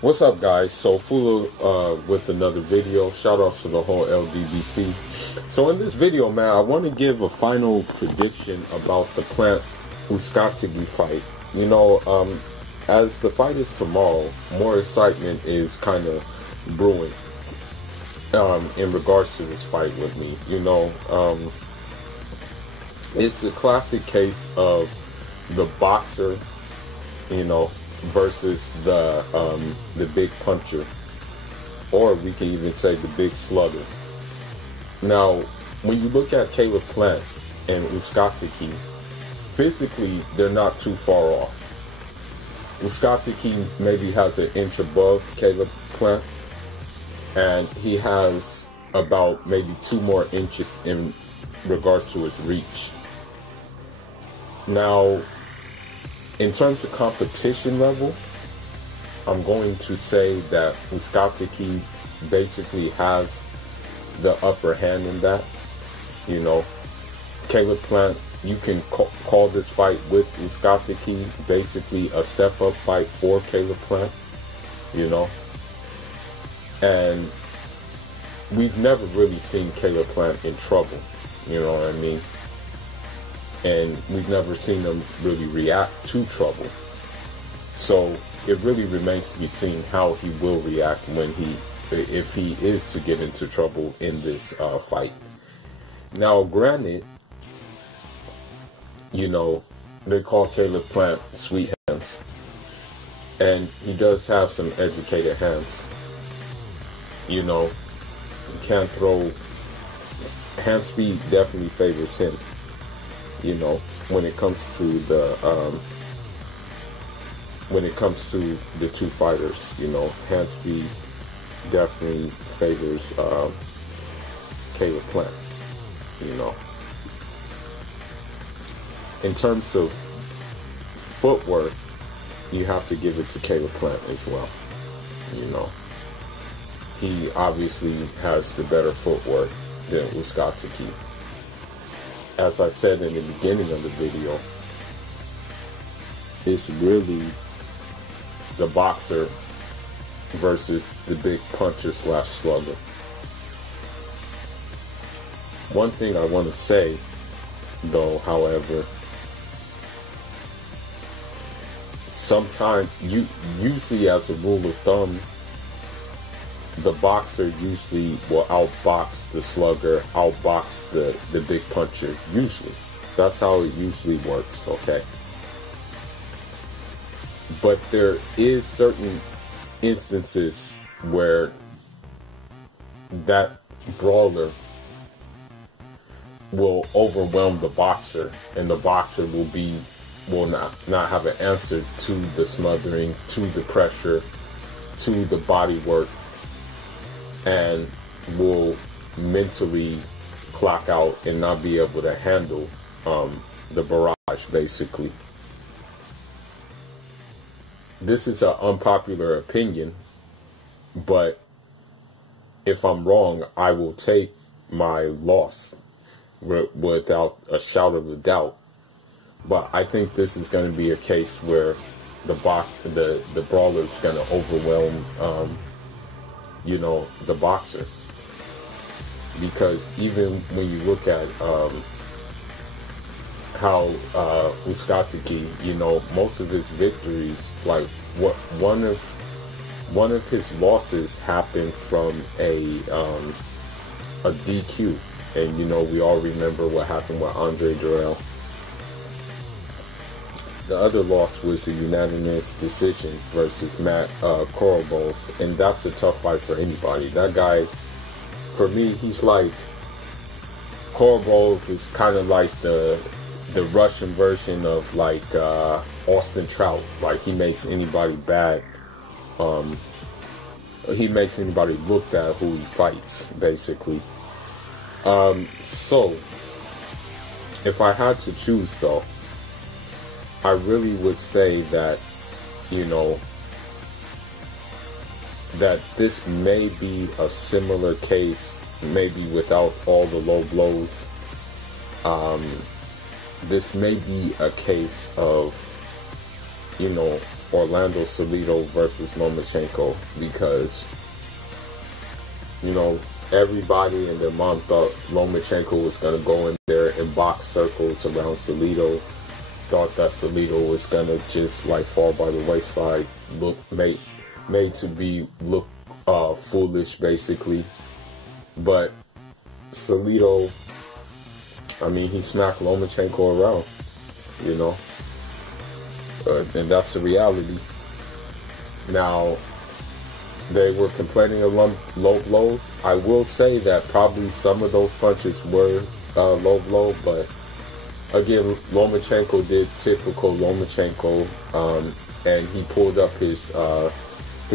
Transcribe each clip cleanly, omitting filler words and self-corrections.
What's up, guys? So full with another video. Shout outs to the whole LDBC. So in this video, man, I want to give a final prediction about the Plant Uzcategui fight. You know, as the fight is tomorrow, more excitement is kind of brewing in regards to this fight with me. You know, it's the classic case of the boxer, you know, versus the big puncher, or we can even say the big slugger. Now, when you look at Caleb Plant and Uzcategui, physically they're not too far off. Uzcategui maybe has an inch above Caleb Plant, and he has about maybe 2 more inches in regards to his reach. Now, in terms of competition level, I'm going to say that Uzcategui basically has the upper hand in that. You know, Caleb Plant, you can call this fight with Uzcategui basically a step-up fight for Caleb Plant, you know. And we've never really seen Caleb Plant in trouble, you know what I mean? And we've never seen him really react to trouble. So it really remains to be seen how he will react when if he is to get into trouble in this fight. Now, granted, you know, they call Caleb Plant sweet hands, and he does have some educated hands. You know, he can throw. Hand speed definitely favors him. You know, when it comes to the two fighters, you know, hand speed definitely favors Caleb Plant. You know, in terms of footwork, you have to give it to Caleb Plant as well. You know, he obviously has the better footwork than Uzcategui. As I said in the beginning of the video, it's really the boxer versus the big puncher slash slugger. One thing I want to say, though, however, sometimes, usually as a rule of thumb, the boxer usually will outbox the slugger, outbox the big puncher, usually. That's how it usually works, okay? But there is certain instances where that brawler will overwhelm the boxer, and the boxer will not have an answer to the smothering, to the pressure, to the body work, and will mentally clock out and not be able to handle the barrage, basically. This is an unpopular opinion, but if I'm wrong, I will take my loss without a shout of a doubt. But I think this is going to be a case where the brawler is going to overwhelm you know, the boxer, because even when you look at how Uzcategui, you know, most of his victories, like one of his losses happened from a DQ, and you know, we all remember what happened with Andre Durrell. The other loss was a unanimous decision versus Matt Korobov, and that's a tough fight for anybody. That guy, for me, he's like, Korobov is kind of like the Russian version of like Austin Trout. Like, he makes anybody bad. He makes anybody look bad who he fights, basically. So, if I had to choose, though, I really would say that, you know, that this may be a similar case, maybe without all the low blows. This may be a case of, you know, Orlando Salido versus Lomachenko, because, you know, everybody and their mom thought Lomachenko was going to go in there and box circles around Salido, thought that Salido was going to just like fall by the wayside, look made to be look foolish basically. But Salido, I mean, he smacked Lomachenko around, you know, and that's the reality. Now, they were complaining of low blows. I will say that probably some of those punches were low blow, but again, Lomachenko did typical Lomachenko, and he pulled up his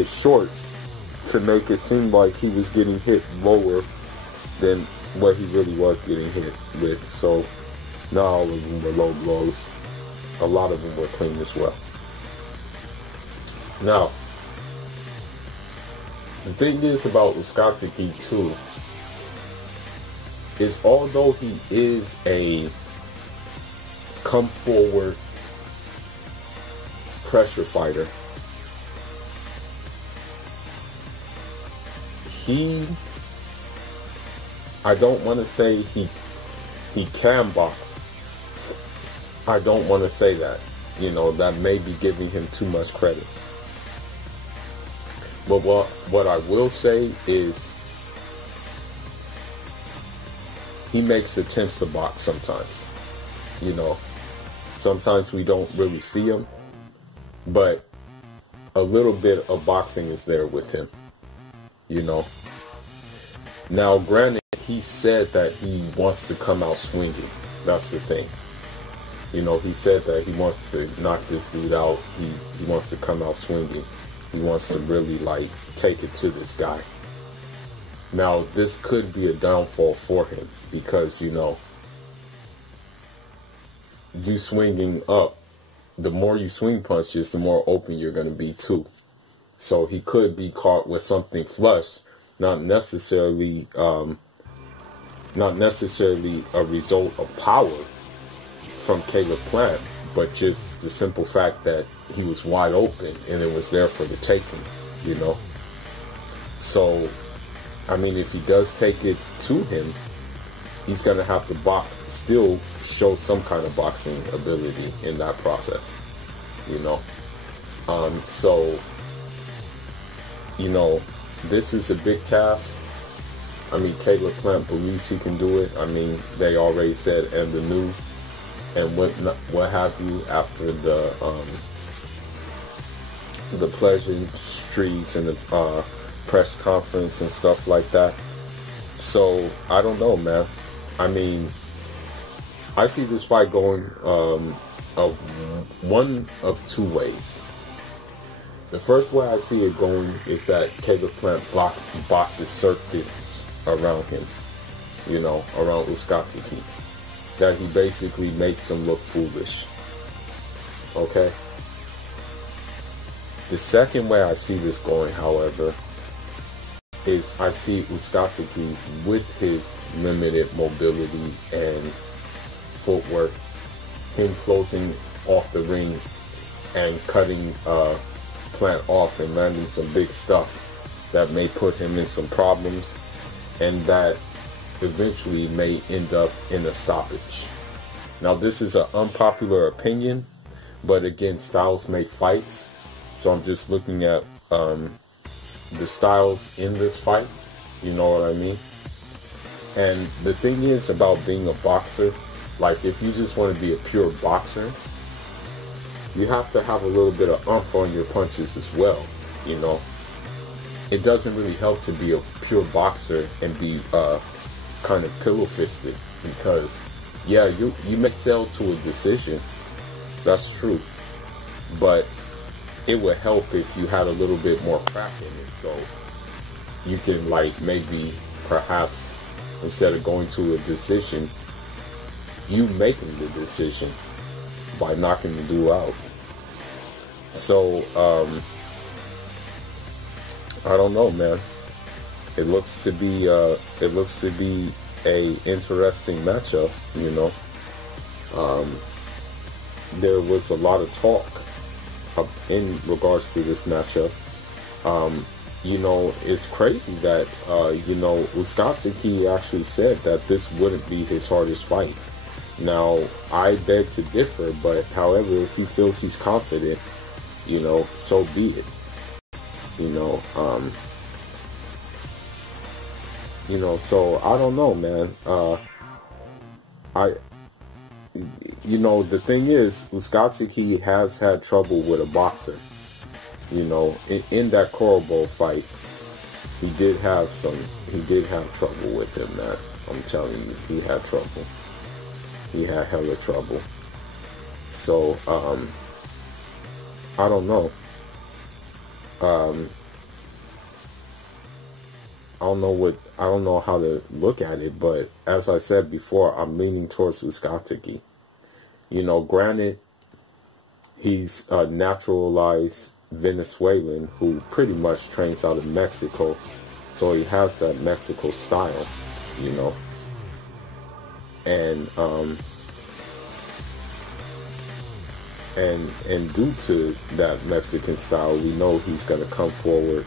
shorts to make it seem like he was getting hit lower than what he really was getting hit with. So not all of them were low blows. A lot of them were clean as well. Now, the thing is about Uzcategui too, is although he is a come forward pressure fighter, I don't want to say he can box. I don't want to say that. You know, that may be giving him too much credit. But what I will say is he makes attempts to box sometimes. You know, sometimes we don't really see him, but a little bit of boxing is there with him, you know. Now, granted, he said that he wants to come out swinging. That's the thing. You know, he said that he wants to knock this dude out. He wants to come out swinging. He wants to really, like, take it to this guy. Now, this could be a downfall for him because, you know, you swinging up, the more you swing punches, the more open you're going to be too. So he could be caught with something flush, not necessarily a result of power from Caleb Plant, but just the simple fact that he was wide open and it was there for the taking, you know. So, I mean, if he does take it to him, he's going to have to still show some kind of boxing ability in that process, you know. So, you know, this is a big task. I mean, Caleb Plant believes he can do it. I mean, they already said, and the new, and what have you, after the pleasantries and the press conference and stuff like that. So I don't know, man. I mean, I see this fight going one of two ways. The first way I see it going is that Caleb Plant boxes circuits around him, you know, around Uzcategui. That he basically makes him look foolish. Okay? The second way I see this going, however, is I see Uzcategui with his limited mobility and footwork, him closing off the ring and cutting Plant off and landing some big stuff that may put him in some problems, and that eventually may end up in a stoppage. Now, this is an unpopular opinion, but again, styles make fights. So I'm just looking at the styles in this fight, you know what I mean? And the thing is about being a boxer, like if you just want to be a pure boxer, you have to have a little bit of oomph on your punches as well, you know? It doesn't really help to be a pure boxer and be kind of pillow-fisted, because yeah, you may sell to a decision, that's true, but it would help if you had a little bit more crack in it, so you can, like, maybe perhaps instead of going to a decision, you making the decision by knocking the dude out. So I don't know, man. It looks to be a interesting matchup, you know. There was a lot of talk in regards to this matchup. You know, it's crazy that, you know, Uzcategui actually said that this wouldn't be his hardest fight. Now, I beg to differ, but however, if he feels he's confident, you know, so be it. You know, so I don't know, man. You know, the thing is, Uzcategui has had trouble with a boxer. You know, in that Coralbo fight, he did have trouble with him, man. I'm telling you, he had trouble. He had hella trouble. So, I don't know. I don't know how to look at it, but as I said before, I'm leaning towards Uzcategui. You know, granted, he's a naturalized Venezuelan who pretty much trains out of Mexico, so he has that Mexico style, you know. And due to that Mexican style, we know he's gonna come forward.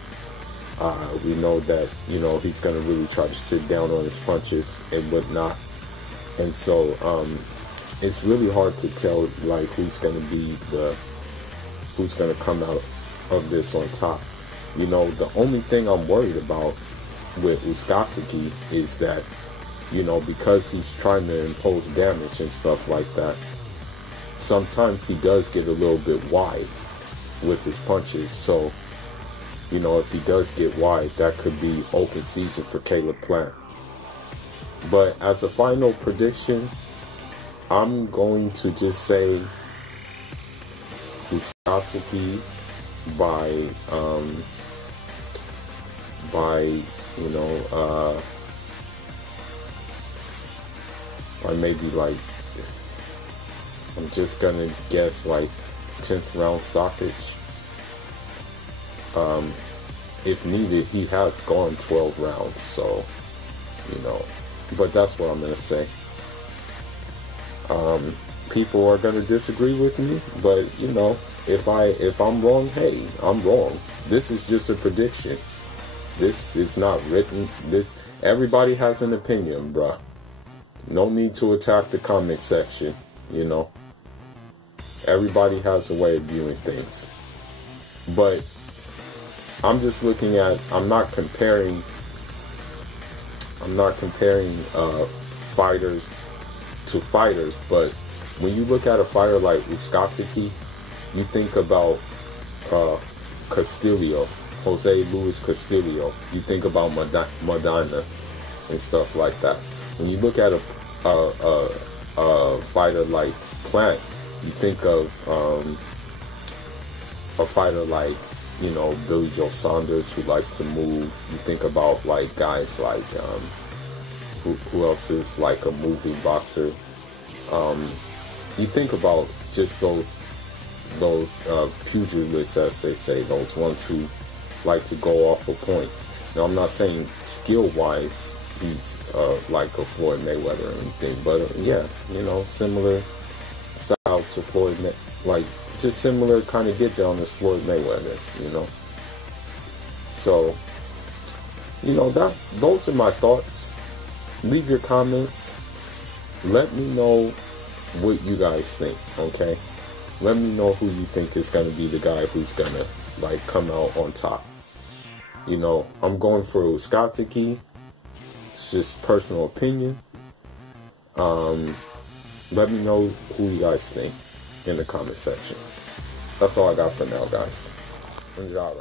We know that, you know, he's gonna really try to sit down on his punches and whatnot. And so it's really hard to tell, like, who's gonna come out of this on top. You know, the only thing I'm worried about with Uzcategui is that, you know, because he's trying to impose damage and stuff like that, sometimes he does get a little bit wide with his punches. So, you know, if he does get wide, that could be open season for Caleb Plant. But as a final prediction, I'm going to just say Uzcategui by you know, by maybe, like, I'm just gonna guess like 10th round stoppage. If needed, he has gone 12 rounds, so, you know, but that's what I'm gonna say. People are gonna disagree with me, but, you know, if I'm wrong, hey, I'm wrong. This is just a prediction. This is not written. Everybody has an opinion, bruh. No need to attack the comment section, you know. Everybody has a way of viewing things. But I'm just looking at, I'm not comparing fighters to fighters, but when you look at a fighter like Uzcategui, you think about Castillo, Jose Luis Castillo. You think about Madonna and stuff like that. When you look at a fighter like Plant, you think of a fighter like, you know, Billy Joe Saunders, who likes to move. You think about, like, guys like who else is like a moving boxer. You think about just those pugilists, as they say, those ones who like to go off of points. Now, I'm not saying skill-wise he's like a Floyd Mayweather or anything, but yeah, you know, similar style to Floyd, like just similar kind of get down as Floyd Mayweather, you know. So, you know, those are my thoughts. Leave your comments. Let me know what you guys think, okay? Let me know who you think is going to be the guy who's going to, like, come out on top. You know, I'm going for Uzcategui. It's just personal opinion. Let me know who you guys think in the comment section. That's all I got for now, guys. Enjoy.